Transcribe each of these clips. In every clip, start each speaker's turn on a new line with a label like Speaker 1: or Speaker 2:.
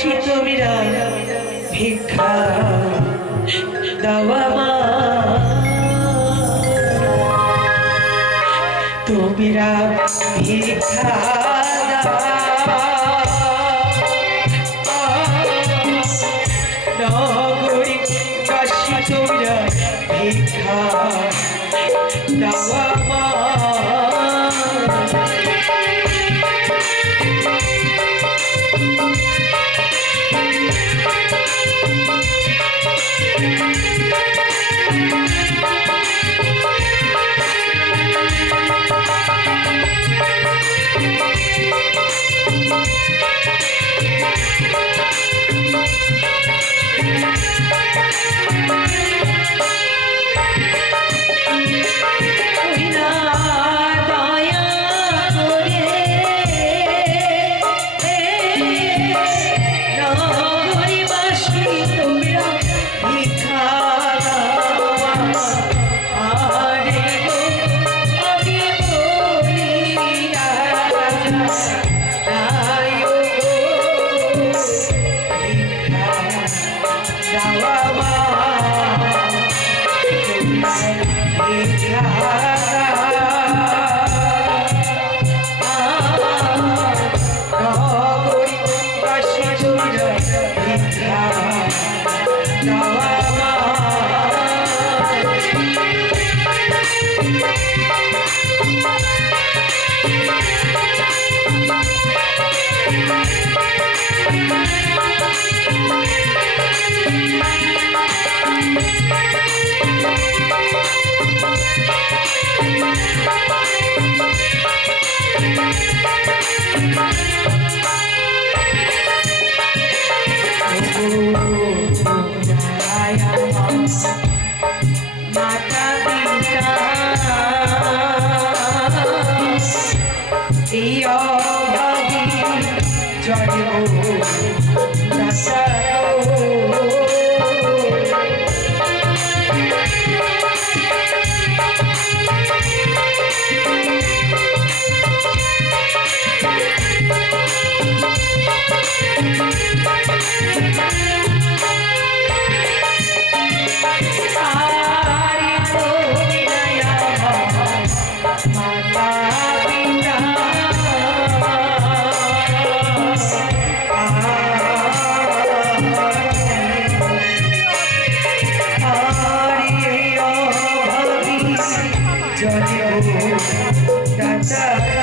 Speaker 1: শীত বিরাজ ভিক্ষা দাওয়া মা তোমিরা ভিক্ষা ভিক্ষা দাওয়া মা Thank you. Yeah.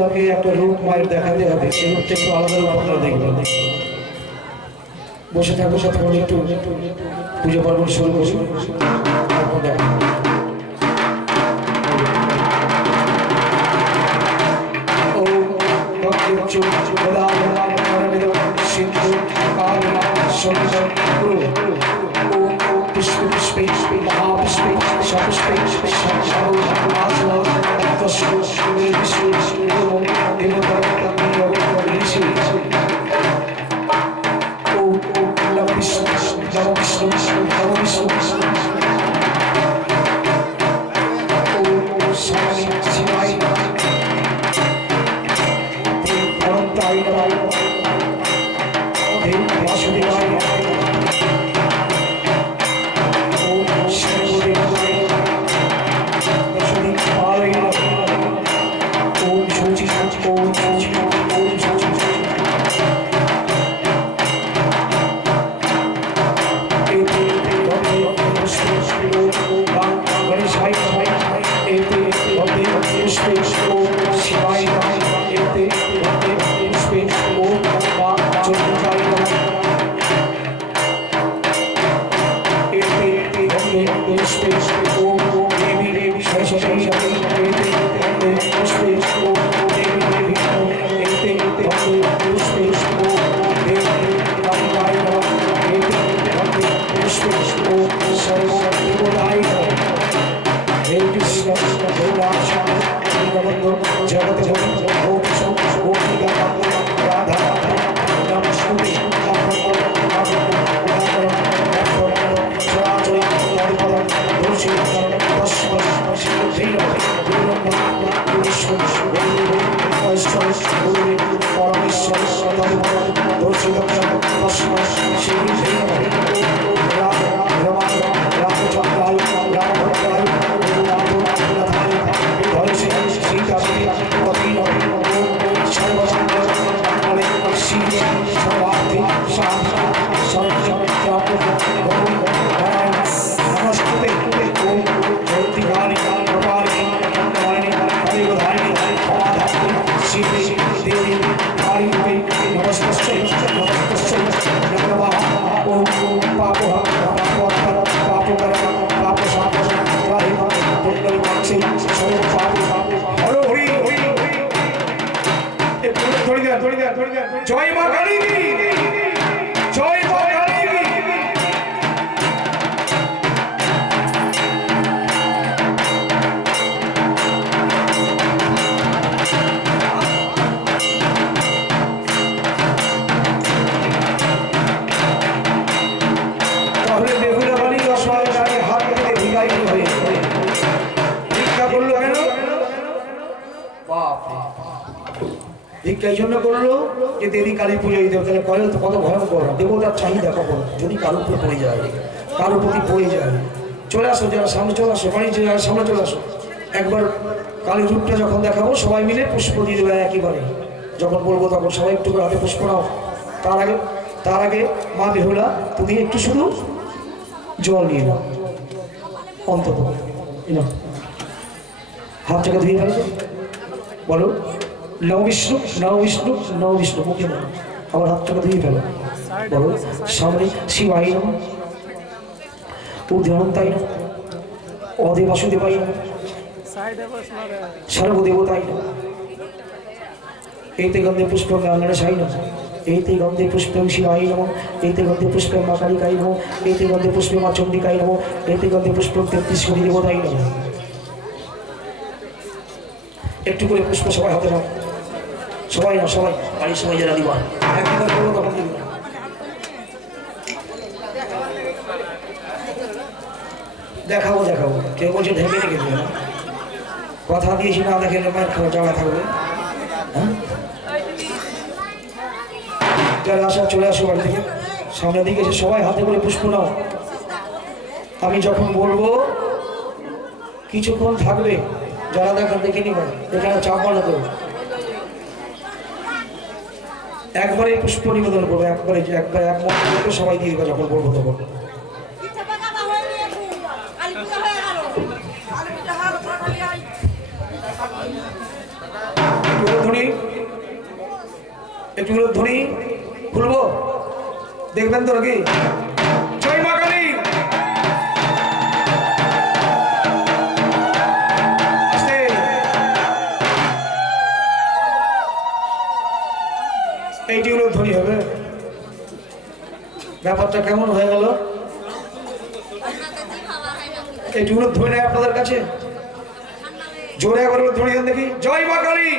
Speaker 1: তোমাকে একটা
Speaker 2: রূপ মায়ের দেখাতে হবে। সেই রূপটা একটু আলাদা রূপ আপনারা দেখবেন। বসে থাকব সাথে একটু পুজো পার্বণ শুরু করুন জয় মা কালী কি ভিক্ষা এই জন্য করল যে দেবী কালী পুজো হবে। তাহলে কয় তো কত ভয়ঙ্কর। দেবতার চাহিদা কখন? যদি কারোর উপরে পড়ে যায়, কারোর প্রতি পড়ে যায়। চলে আসো যারা, সামনে চলে আসো বাড়ি যে যারা, সামনে চলে আসো। একবার কালী রূপটা যখন দেখাবো, সবাই মিলে পুষ্প দিয়ে দেবে একেবারে। যখন বলব তখন সবাই একটু করে হাতে পুষ্প নাও। তার আগে তার আগে মা বেহুলা, তুমি একটু শুধু জল নিয়ে নাও। অন্তত, এই নাও। হাতটাকে ধুয়ে ফেলো। বলো। নব বিষ্ণু নব বিষ্ণু নব বিষ্ণু, মুখে নাও আবার হাতটাকে ধুয়ে ফেলো। বলো, সামনে শিবাই নম উদ্যানতাই নম অদে বাসুদেবাই নম সর্বদেবতাই নম এইতে গন্ধে পুষ্প গাঙ্গনে সাই নম এইতে গন্ধে পুষ্পম শিবাই নম এইতে গন্ধে পুষ্পে মা কালিকাই নম এইতে গন্ধে পুষ্পে মা চণ্ডিকাই নম এইতে গন্ধে পুষ্পম তেত্রিশ কোটি দেবতাই নম একটু করে পুষ্প সবাই হাতে নাও। সবাই না, সবাই। বাড়ির সবাই যারা দিবা। করব তখন দেখাবো দেখাবো। কেউ বলছে ঢেকে রেখে দেবে না। কথা দিয়েছি, না দেখে মায়ের খাওয়া জানা থাকবে। হ্যাঁ? যারা আসা, চলে আসো বাড়ি থেকে। সামনের দিকে এসে সবাই হাতে করে পুষ্প নাও। আমি যখন বলব, কিছুক্ষণ থাকবে, যারা দেখেন দেখে নিবেন এখানে চাপ না তো একবারে পুষ্প নিবেদন করব, একবারে, একবার, এক মন্ত্র সবাই দিয়ে দেবে যখন বলব তখন। ধ্বনি। একটু ধ্বনি। খুলবো? দেখবেন তো নাকি? এইটি হলো ধনী হবে। ব্যাপারটা কেমন হয়ে গেল? এইটি ধ্বনি নেই আপনাদের কাছে? জোরে একবার হলো দেখি। জয় মা কালী!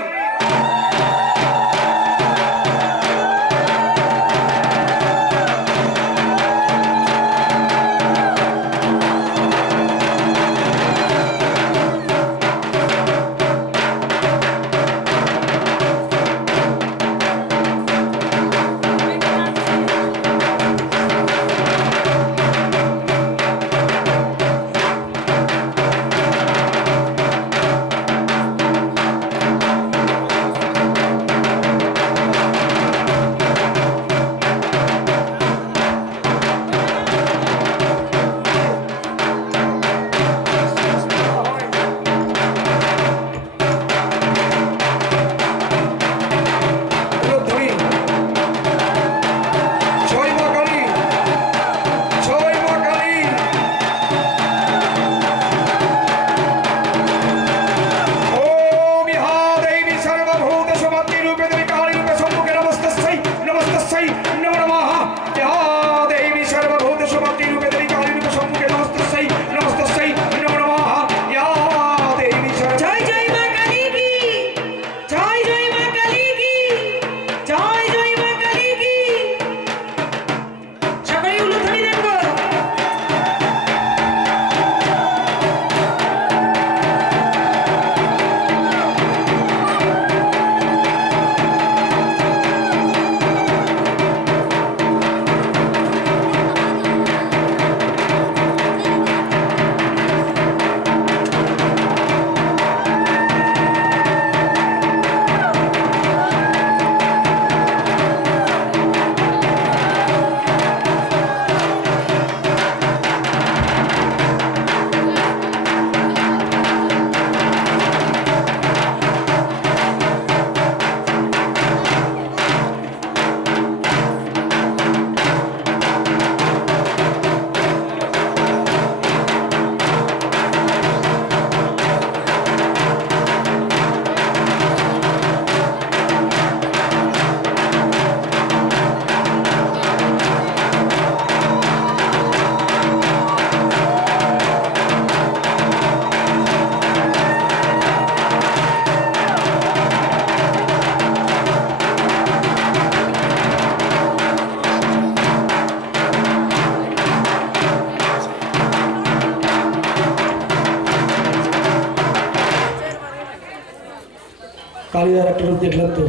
Speaker 2: কালিদার একটা রূপ দেখলাম তো।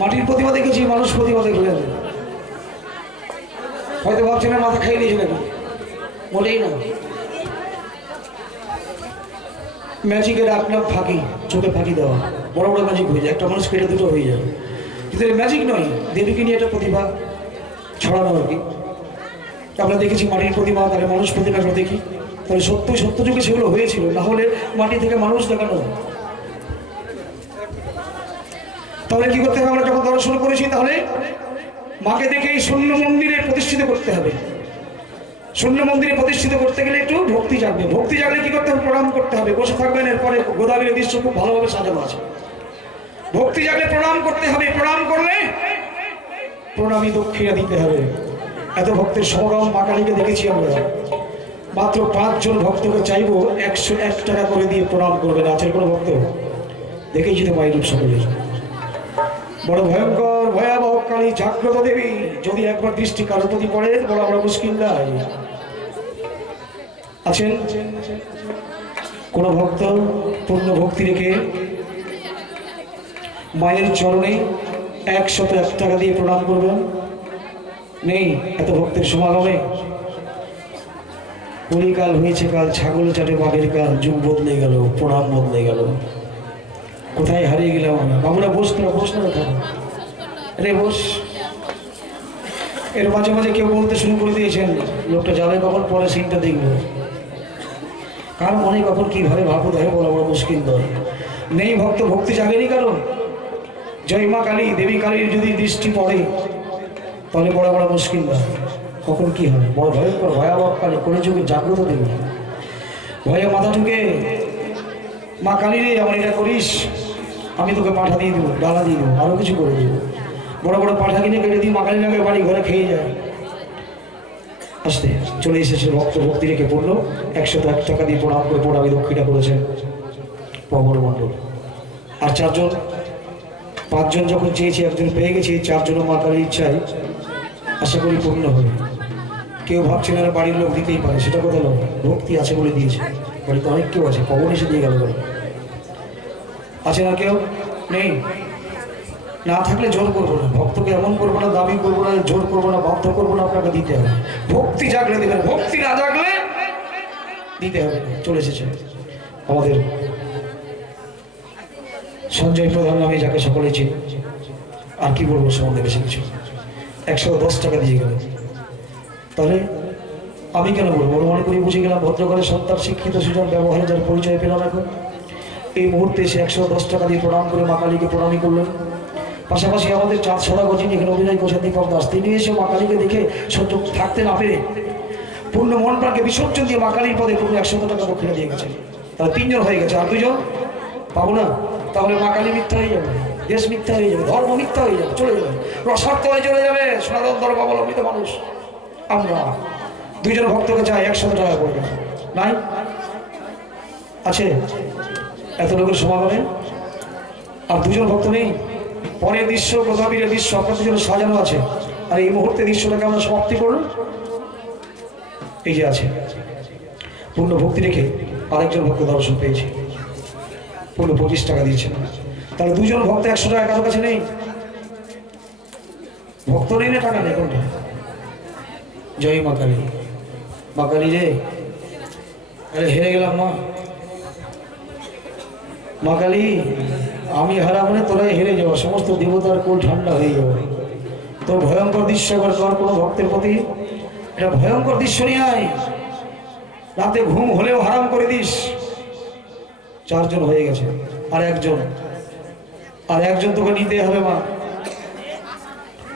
Speaker 2: মাটির প্রতিমা দেখেছি, মানুষ প্রতিমা দেখলেন। হয়তো ভাবছেন মাথা খাইয়ে নিয়েছে নাকি মোটেই না ম্যাজিকের নাম ফাঁকি, চোখে ফাঁকি দেওয়া। বড় বড় ম্যাজিক হয়ে যায়, একটা মানুষ কেটে দুটো হয়ে যায়। কিন্তু ম্যাজিক নয়, দেবীকে নিয়ে একটা প্রতিভা ছড়ানো আর কি। আমরা দেখেছি মাটির প্রতিমা, তাহলে মানুষ প্রতিমা দেখি। তাহলে সত্য সত্য যুগে সেগুলো হয়েছিল, না হলে মাটি থেকে মানুষ দেখানো। তাহলে কি করতে হবে? আমরা যখন দর্শন করেছি, তাহলে মাকে দেখে এই শূন্য মন্দিরে প্রতিষ্ঠিত করতে হবে। শূন্য মন্দিরে প্রতিষ্ঠিত করতে গেলে একটু ভক্তি জাগবে। ভক্তি জাগলে কি করতে হবে? প্রণাম করতে হবে। বসে থাকবেন, এরপরে গোদাবরীর দৃশ্য খুব ভালোভাবে সাজানো আছে। ভক্তি জাগলে প্রণাম করতে হবে। প্রণাম করলে প্রণামী দক্ষিণা দিতে হবে। এত ভক্তের সমাগম মা কালীকে দেখেছি আমরা। মাত্র পাঁচজন ভক্তকে চাইব একশো এক টাকা করে দিয়ে প্রণাম করবেন। আছে কোনো ভক্ত? দেখেছি তো মায়ের রূপ সকলে বড় ভয়ঙ্কর, ভয়াবহ কালী জাগ্রত দেবী, যদি একবার দৃষ্টি কারও প্রতি পড়ে বড় আমরা মুশকিল নাই আছেন? কোন ভক্ত পূর্ণ ভক্তি রেখে মায়ের চরণে একশত এক টাকা দিয়ে প্রণাম করবেন? নেই এত ভক্তের সমাগমে। কলিকাল হয়েছে কাল, ছাগল চাটে বাঘের কাল, যুগ বদলে গেল, প্রণাম বদলে গেল। কোথায় হারিয়ে গেলাম আমরা? বাবুরা, বস না বস না কেন রে বস। এর মাঝে মাঝে কেউ বলতে শুরু করে দিয়েছেন, লোকটা যাবে কখন পরে সিনটা দেখব। কার মনে কখন কীভাবে ভাবুত হয় বলা বড় মুশকিল নয়। নেই ভক্ত, ভক্তি জাগেনি কারণ জয় মা কালী, দেবী কালীর যদি দৃষ্টি পড়ে, তাহলে বড় বড় মুশকিল না কখন কি হবে? বড় ভয়ঙ্কর, ভয়াবহ কালী কোনো যুগে জাগ্রত দেবী। ভয়ে মাথা ঢুকে মা কালী রে আমার এটা করিস। আমি তোকে পাঠা দিয়ে দেবো, ডালা দিয়ে দেবো আরও কিছু করে দেবো। বড় বড় পাঠা কিনে কেটে দিই মা কালী নামে বাড়ি ঘরে খেয়ে যায়। আসতে, চলে এসেছে, ভক্ত ভক্তি রেখে পড়ল। একশো এক টাকা দিয়ে প্রণাম করে প্রণামী দক্ষিণা করেছেন। পবন মণ্ডল আর চারজন, পাঁচজন যখন চেয়েছি, একজন পেয়ে গেছি চারজনও মা কালীর ইচ্ছায় আশা করি পূর্ণ হবে। কেউ ভাবছে না বাড়ির লোক দিতেই পারে, সেটা কথা নয়। ভক্তি আছে বলে দিয়েছে। বাড়িতে অনেক কেউ আছে পবন এসে দিয়ে গেল আছে না কেউ নেই। না থাকলে জোর করব না। ভক্তকে এমন করব না, দাবি করব না, জোর করব না, বাধ্য করব না, আপনাকে দিতে হবে। ভক্তি জাগলে দেবেন। ভক্তি না জাগলে দিতে হবে। চলে এসেছে আমাদের সঞ্জয় প্রধান নামে, যাকে সকলে চিনি। আর কি বলব সম্বন্ধে বেশি কিছু? একশো দশ টাকা দিয়ে গেল। তাহলে আমি কেন বলব? মনে করি বুঝে গেলাম ভদ্রঘরের সন্তান শিক্ষিত সুজন ব্যবহারে যার পরিচয় পেলাম এখন। এই মুহূর্তে এসে একশো দশ টাকা দিয়ে প্রণাম করে মা কালীকে প্রণামী করলেন। পাশাপাশি আমাদের চাঁদ সদা গজিনী, এখানে অভিনয় করছেন দীপক দাস। তিনি এসে মা কালীকে দেখে সহ্য থাকতে না পেরে পূর্ণ মন প্রাণকে বিসর্জন দিয়ে মা কালীর পদে পূর্ণ একশো টাকা দক্ষিণে দিয়ে গেছেন। তাহলে তিনজন হয়ে গেছে, আর দুজন? পাবো না। তাহলে মা কালী মিথ্যা হয়ে যাবে, দেশ মিথ্যা হয়ে যাবে, ধর্ম মিথ্যা হয়ে যাবে, চলে যাবে। রসার্থ হয়ে চলে যাবে, সনাতন ধর্ম অবলম্বিত মানুষ। আমরা দুইজন ভক্তকে চাই একশো টাকা করবে নাই? আছে? এত লোকের সমাগমে আর দুজন ভক্ত নেই। পরের দৃশ্য গোদাবীরের দৃশ্য আপনাদের জন্য সাজানো আছে। আর এই মুহূর্তে দৃশ্যটাকে আমরা সমাপ্তি করুন। এই যে আছে। পূর্ণ ভক্তি রেখে আরেকজন ভক্ত দর্শন পেয়েছি। পূর্ণ পঁচিশ টাকা দিয়েছেন তাহলে দুজন ভক্ত একশো টাকা কারও কাছে নেই? ভক্ত নেই না টাকা নেই? কোনটা? জয় মা কালী। মা কালী রে। আরে হেরে গেলাম মা। মা কালী, আমি হারা মানে তোরাই হেরে যাওয়া সমস্ত দেবতার কোল ঠান্ডা হয়ে যাবে তোর ভয়ঙ্কর দৃশ্য এবার তোর কোনো ভক্তের প্রতি। এটা ভয়ঙ্কর দৃশ্য নিয়ে আয়। রাতে ঘুম হলেও হারাম করে দিস। চারজন হয়ে গেছে, আর একজন। আর একজন তোকে নিতে হবে মা।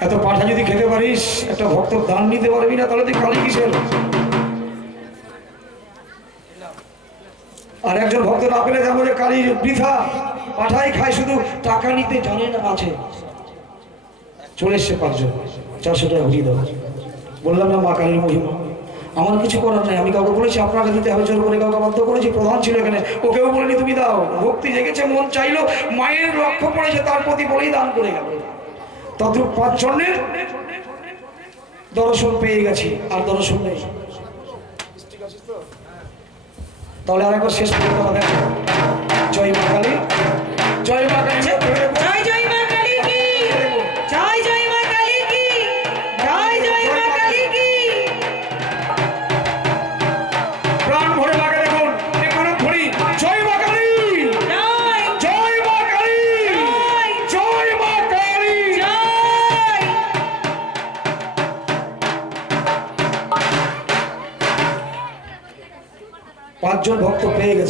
Speaker 2: এত পাঠা যদি খেতে পারিস, একটা ভক্ত দান নিতে পারবি না, তাহলে তুই কালী কিসের? আর একজন ভক্ত না পেলে যাব যে কালী বৃথা পাঠাই খায় শুধু টাকা নিতে জানে না আছে চলে এসছে পাঁচজন। চারশো টাকা ঘুরিয়ে দেবো বললাম, না, মা কালীর মহিমা। আমার কিছু করার নেই। আমি কাউকে বলেছি, আপনাকে দিতে হবে। জোর করে কাউকে বাধ্য করেছি। প্রধান ছিল এখানে। ওকেও বলিনি, তুমি দাও। ভক্তি জেগেছে, মন চাইলো, মায়ের লক্ষ্য পড়েছে তার প্রতি বলেই দান করে গেল। তদ্রুপ পাঁচজনের দর্শন পেয়ে গেছি, আর দর্শন নেই। তাহলে আরেকবার শেষ দেখো জয় মা কালী। জয় মা কালী।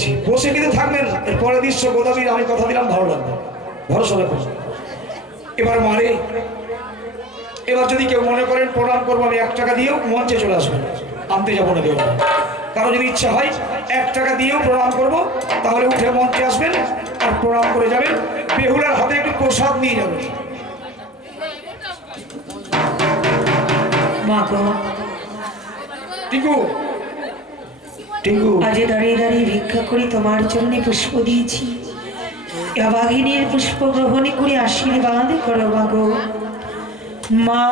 Speaker 2: গেছি বসে কিন্তু থাকবেন এর পরের দৃশ্য গোদাবীর, আমি কথা দিলাম, ভালো লাগবে। ভরসা রাখুন। এবার মারে, এবার যদি কেউ মনে করেন প্রণাম করব, আমি এক টাকা দিয়েও মঞ্চে চলে আসবেন আনতে যাব না কেউ। কারও যদি ইচ্ছা হয়, এক টাকা দিয়েও প্রণাম করব, তাহলে উঠে মঞ্চে আসবেন আর প্রণাম করে যাবেন। বেহুলার হাতে একটু প্রসাদ নিয়ে যাবেন। টিকু
Speaker 1: আজ দাঁড়িয়ে দাঁড়িয়ে ভিক্ষা করি, তোমার জন্য পুষ্প দিয়েছি। অবাঘিনীর পুষ্প গ্রহণে করে, আশীর্বাদ করো মা গো মা